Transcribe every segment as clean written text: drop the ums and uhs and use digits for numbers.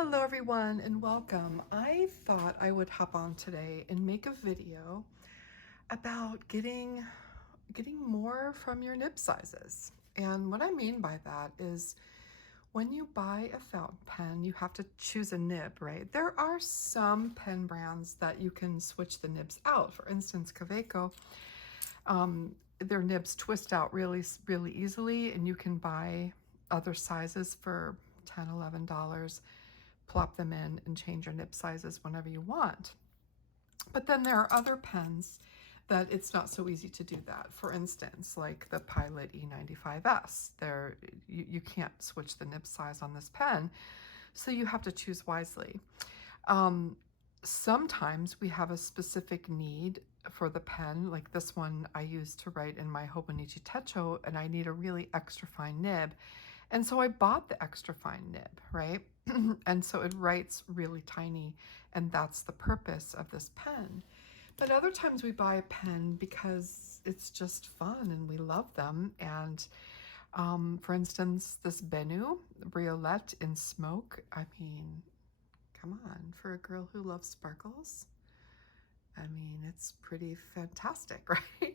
Hello everyone and welcome. I thought I would hop on today and make a video about getting more from your nib sizes. And what I mean by that is when you buy a fountain pen, you have to choose a nib, right? There are some pen brands that you can switch the nibs out. For instance, Kaweco, their nibs twist out really easily, and you can buy other sizes for $10, $11. Plop them in and change your nib sizes whenever you want. But then there are other pens that it's not so easy to do that. For instance, like the Pilot E95S. You can't switch the nib size on this pen, so you have to choose wisely. Sometimes we have a specific need for the pen, like this one I use to write in my Hobonichi Techo, and I need a really extra fine nib. And so I bought the extra fine nib, right? And so it writes really tiny, and that's the purpose of this pen. But other times we buy a pen because it's just fun and we love them. And for instance, this Benu Briolette in Smoke, I mean, come on, for a girl who loves sparkles, I mean, it's pretty fantastic, right?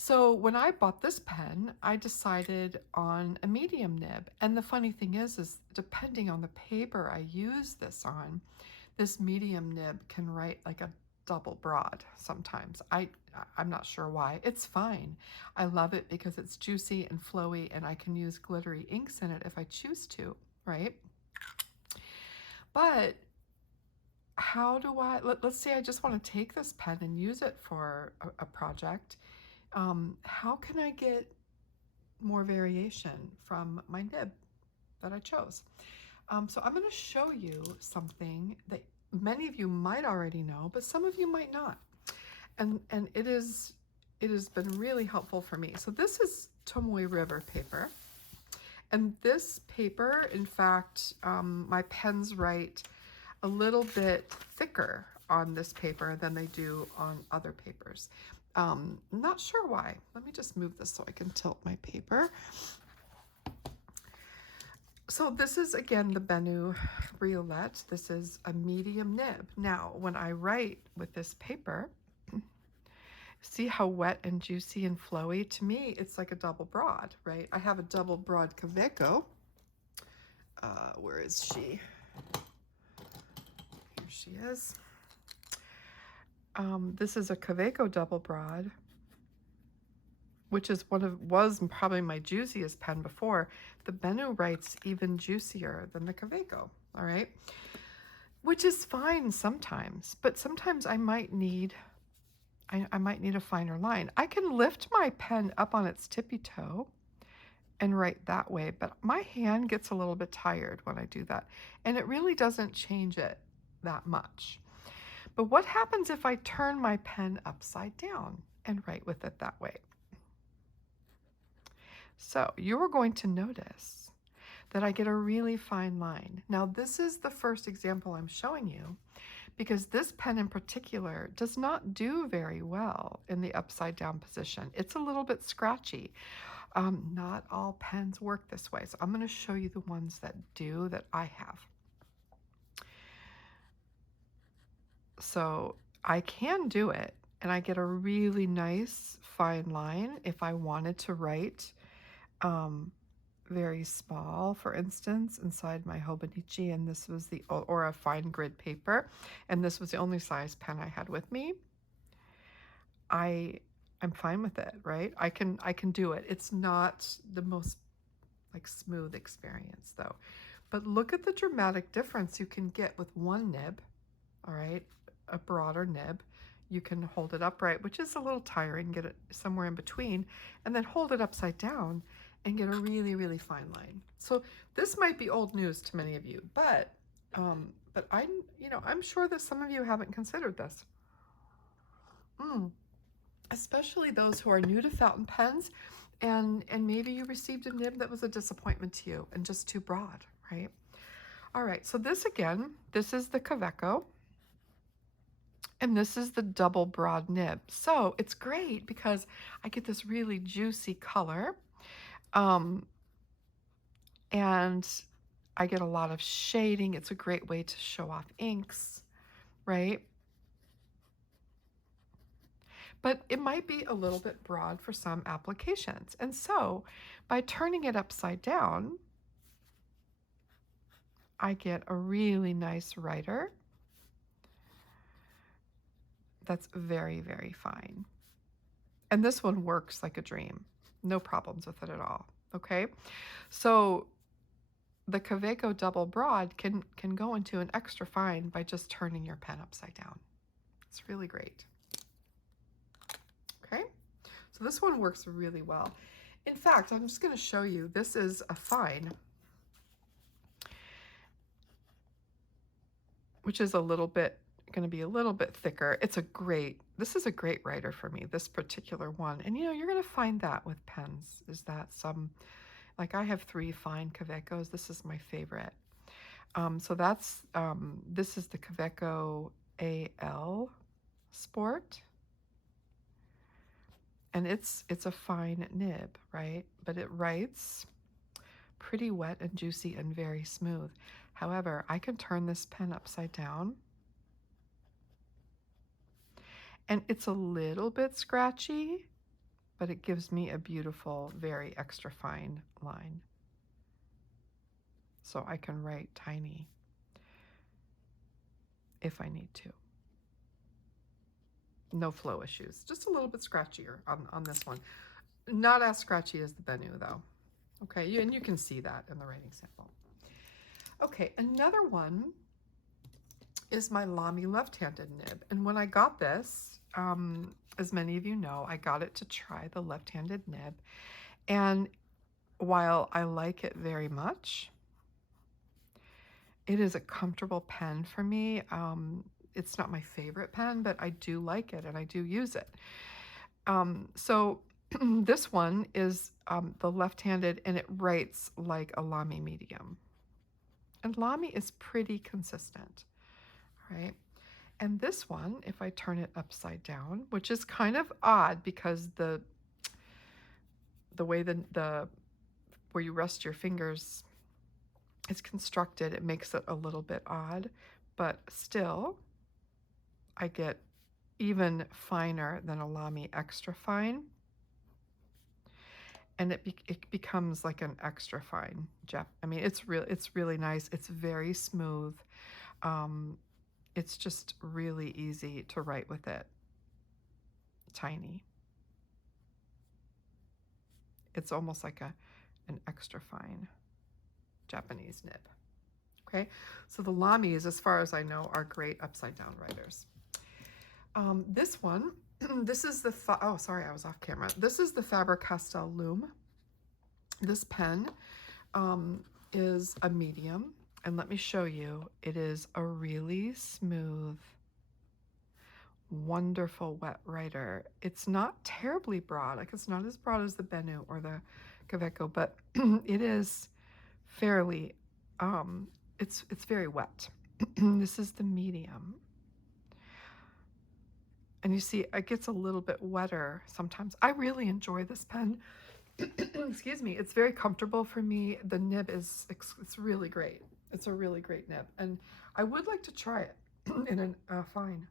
So when I bought this pen, I decided on a medium nib. And the funny thing is depending on the paper I use this on, this medium nib can write like a double broad sometimes. I'm not sure why. It's fine. I love it because it's juicy and flowy, and I can use glittery inks in it if I choose to, right? But how do let's say I just want to take this pen and use it for a project. How can I get more variation from my nib that I chose? So I'm going to show you something that many of you might already know, but some of you might not. And it has been really helpful for me. So this is Tomoe River paper. And this paper, in fact, my pens write a little bit thicker on this paper than they do on other papers. Not sure why. Let me just move this so I can tilt my paper. So this is, again, the Benu Briolette. This is a medium nib. Now, when I write with this paper, see how wet and juicy and flowy? To me, it's like a double broad, right? I have a double broad Kaweco. Where is she? Here she is. This is a Kaweco double broad, which is was probably my juiciest pen before. The Benu writes even juicier than the Kaweco, all right? Which is fine sometimes, but sometimes I might need a finer line. I can lift my pen up on its tippy toe and write that way, but my hand gets a little bit tired when I do that, and it really doesn't change it that much. But what happens if I turn my pen upside down and write with it that way? So you are going to notice that I get a really fine line. Now this is the first example I'm showing you because this pen in particular does not do very well in the upside down position. It's a little bit scratchy. Not all pens work this way. So I'm going to show you the ones that do, that I have. So I can do it, and I get a really nice fine line if I wanted to write very small, for instance, inside my Hobonichi, and this was or a fine grid paper, and this was the only size pen I had with me. I'm fine with it, right? I can do it. It's not the most like smooth experience though. But look at the dramatic difference you can get with one nib, all right? A broader nib. You can hold it upright, which is a little tiring, get it somewhere in between, and then hold it upside down and get a really, really fine line. So this might be old news to many of you, but I'm sure that some of you haven't considered this. Especially those who are new to fountain pens, and maybe you received a nib that was a disappointment to you and just too broad, right? All right, so this is the Kaweco. And this is the double broad nib. So it's great because I get this really juicy color. And I get a lot of shading. It's a great way to show off inks, right? But it might be a little bit broad for some applications. And so by turning it upside down, I get a really nice writer that's very, very fine. And this one works like a dream. No problems with it at all, okay? So the Kaweco double broad can go into an extra fine by just turning your pen upside down. It's really great. Okay, so this one works really well. In fact, I'm just going to show you, this is a fine, which is going to be a little bit thicker. This is a great writer for me, this particular one. And you're going to find that with pens, is that like I have 3 fine Kawecos. This is my favorite. So this is the Kaweco AL Sport. And it's a fine nib, right? But it writes pretty wet and juicy and very smooth. However, I can turn this pen upside down and it's a little bit scratchy, but it gives me a beautiful, very extra fine line. So I can write tiny if I need to. No flow issues, just a little bit scratchier on this one. Not as scratchy as the Benu though. Okay, and you can see that in the writing sample. Okay, another one is my Lamy left-handed nib. And when I got this, as many of you know, I got it to try the left-handed nib. And while I like it very much, it is a comfortable pen for me. It's not my favorite pen, but I do like it and I do use it. So this one is the left-handed, and it writes like a Lamy medium. And Lamy is pretty consistent, right? And this one, if I turn it upside down, which is kind of odd because the way where you rest your fingers is constructed, it makes it a little bit odd, but still I get even finer than a Lamy extra fine, and it becomes like an extra fine I mean, it's really nice. It's very smooth. It's just really easy to write with it. Tiny. It's almost like an extra fine Japanese nib. Okay, so the Lamys, as far as I know, are great upside down writers. This one, this is the, oh, sorry, I was off camera. This is the Faber-Castell Loom. This pen is a medium, and let me show you, it is a really smooth, wonderful wet writer. It's not terribly broad, like it's not as broad as the Benu or the Kaweco, but it is fairly, it's very wet. This is the medium. And you see, it gets a little bit wetter sometimes. I really enjoy this pen. Excuse me. It's very comfortable for me. The nib it's really great. It's a really great nib. And I would like to try it in a fine.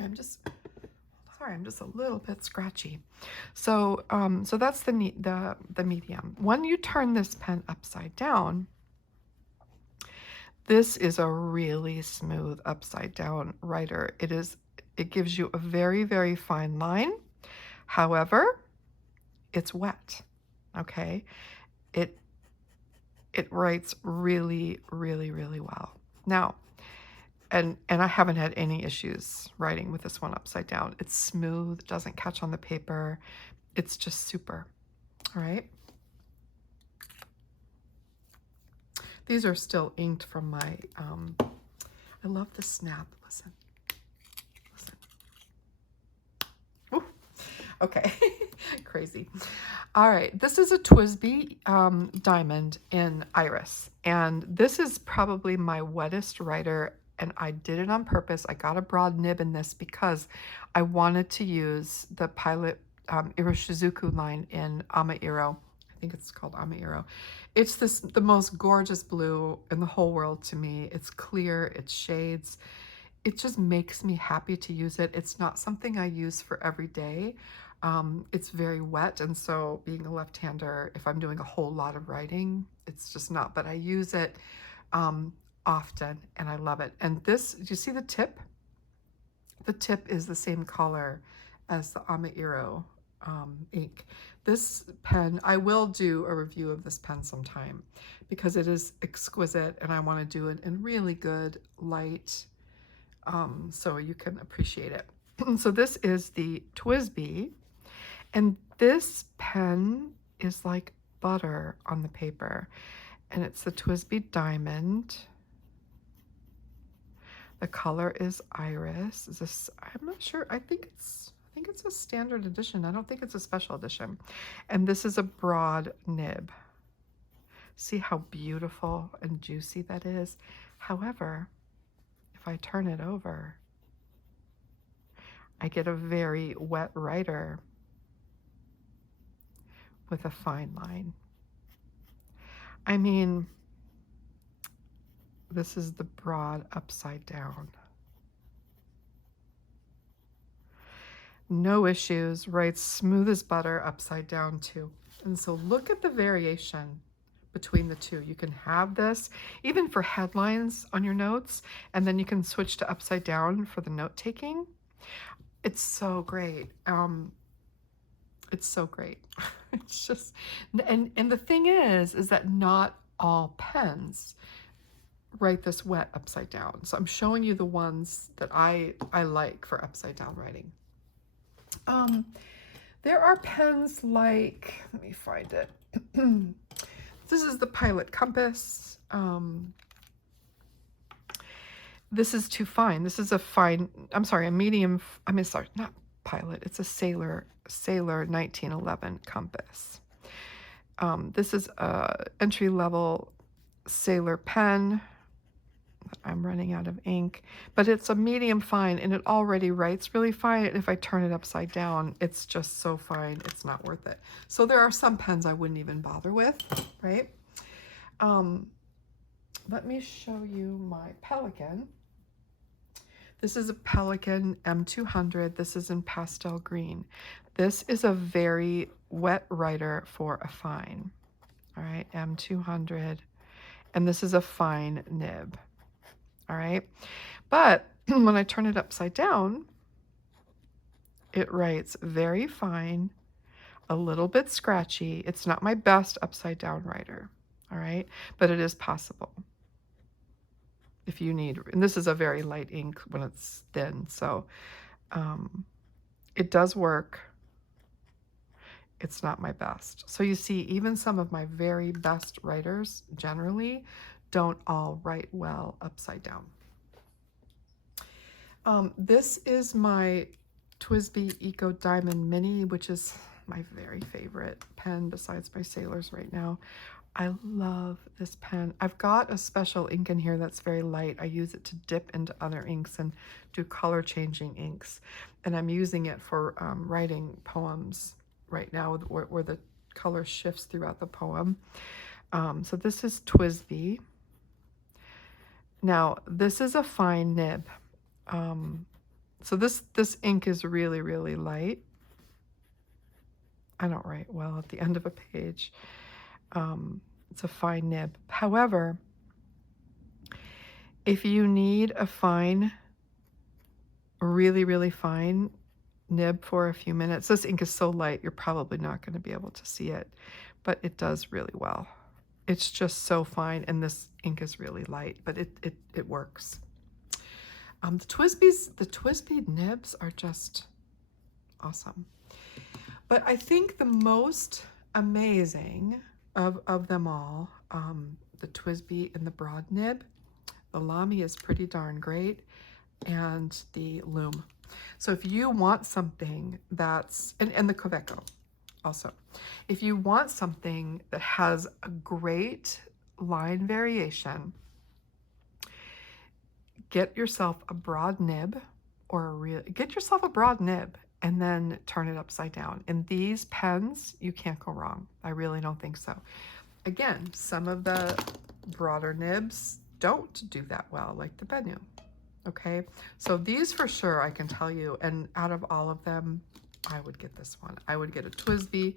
I'm just a little bit scratchy. So, so that's the medium. When you turn this pen upside down, this is a really smooth upside down writer. It gives you a very, very fine line. However, it's wet, okay? It writes really, really, really well. Now, and I haven't had any issues writing with this one upside down. It's smooth, doesn't catch on the paper. It's just super, all right? These are still inked from my, I love the snap. Listen. Ooh. Okay, crazy. All right, this is a Twsbi Diamond in Iris. And this is probably my wettest writer, and I did it on purpose. I got a broad nib in this because I wanted to use the Pilot Iroshizuku line in Ama Iro. think it's called Amairo. It's the most gorgeous blue in the whole world to me. It's clear, it's shades. It just makes me happy to use it. It's not something I use for every day. It's very wet, and so being a left-hander, if I'm doing a whole lot of writing, it's just not, but I use it often, and I love it. And this, do you see the tip? The tip is the same color as the Amairo ink. This pen, I will do a review of this pen sometime because it is exquisite, and I want to do it in really good light so you can appreciate it. So this is the Twsbi, and this pen is like butter on the paper, and it's the Twsbi Diamond. The color is Iris. Is this, I'm not sure. I think it's a standard edition. I don't think it's a special edition. And this is a broad nib. See how beautiful and juicy that is? However, if I turn it over, I get a very wet writer with a fine line. I mean, this is the broad upside down. No issues, writes smooth as butter upside down too. And so look at the variation between the two. You can have this even for headlines on your notes, and then you can switch to upside down for the note taking. It's so great. It's so great. It's just, and the thing is that not all pens write this wet upside down. So I'm showing you the ones that I like for upside down writing. There are pens like, let me find it. This is the Pilot Compass. This is too fine. This is a fine, I'm sorry, a medium, I mean, sorry, not Pilot. It's a Sailor 1911 compass. This is a entry-level Sailor pen. I'm running out of ink, but it's a medium fine, and it already writes really fine. And if I turn it upside down, it's just so fine, it's not worth it. So there are some pens I wouldn't even bother with, right? Let me show you my Pelican. This is a Pelican M200. This is in pastel green. This is a very wet writer for a fine. All right, M200. And this is a fine nib. All right. But when I turn it upside down, it writes very fine, a little bit scratchy. It's not my best upside down writer. All right. But it is possible. If you need, and this is a very light ink when it's thin, so it does work. It's not my best. So you see, even some of my very best writers generally don't all write well upside down. This is my Twsbi Eco Diamond Mini, which is my very favorite pen besides my Sailors right now. I love this pen. I've got a special ink in here that's very light. I use it to dip into other inks and do color changing inks. And I'm using it for writing poems right now where the color shifts throughout the poem. So this is Twsbi. Now, this is a fine nib. So this ink is really, really light. I don't write well at the end of a page. It's a fine nib. However, if you need a fine, really, really fine nib for a few minutes, this ink is so light, you're probably not going to be able to see it, but it does really well. It's just so fine, and this ink is really light, but it works. The Twsbi nibs are just awesome. But I think the most amazing of them all, the Twsbi and the broad nib, the Lamy is pretty darn great, and the Loom. So if you want something that's, and the Coveco also, if you want something that has a great line variation, get yourself a broad nib, or get yourself a broad nib and then turn it upside down. In these pens, you can't go wrong. I really don't think so. Again, some of the broader nibs don't do that well, like the Benu. Okay, so these for sure I can tell you, and out of all of them, I would get this one. I would get a Twsbi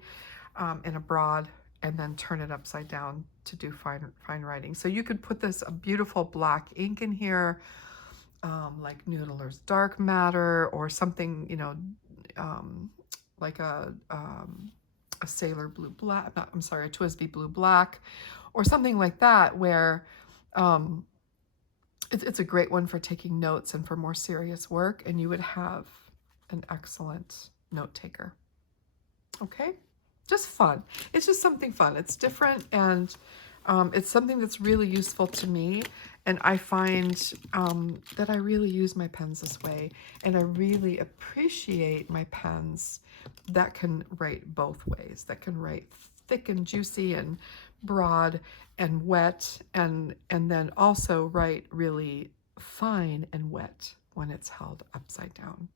in a broad and then turn it upside down to do fine writing. So you could put this a beautiful black ink in here, like Noodler's Dark Matter, or something, you know, like a Sailor Blue Black, I'm sorry, a Twsbi Blue Black, or something like that, where it's a great one for taking notes and for more serious work, and you would have an excellent note taker. Okay, just fun. It's just something fun. It's different, and it's something that's really useful to me, and I find that I really use my pens this way, and I really appreciate my pens that can write both ways, that can write thick and juicy and broad and wet, and then also write really fine and wet when it's held upside down.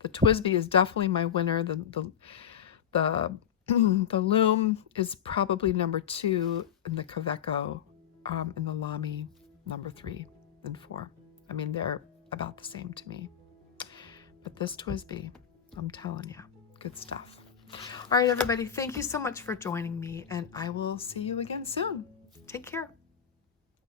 The Twsbi is definitely my winner. The Loom is probably number 2, and the Kaweco and the Lamy number 3 and 4. I mean, they're about the same to me. But this Twsbi, I'm telling you, good stuff. All right, everybody, thank you so much for joining me, and I will see you again soon. Take care.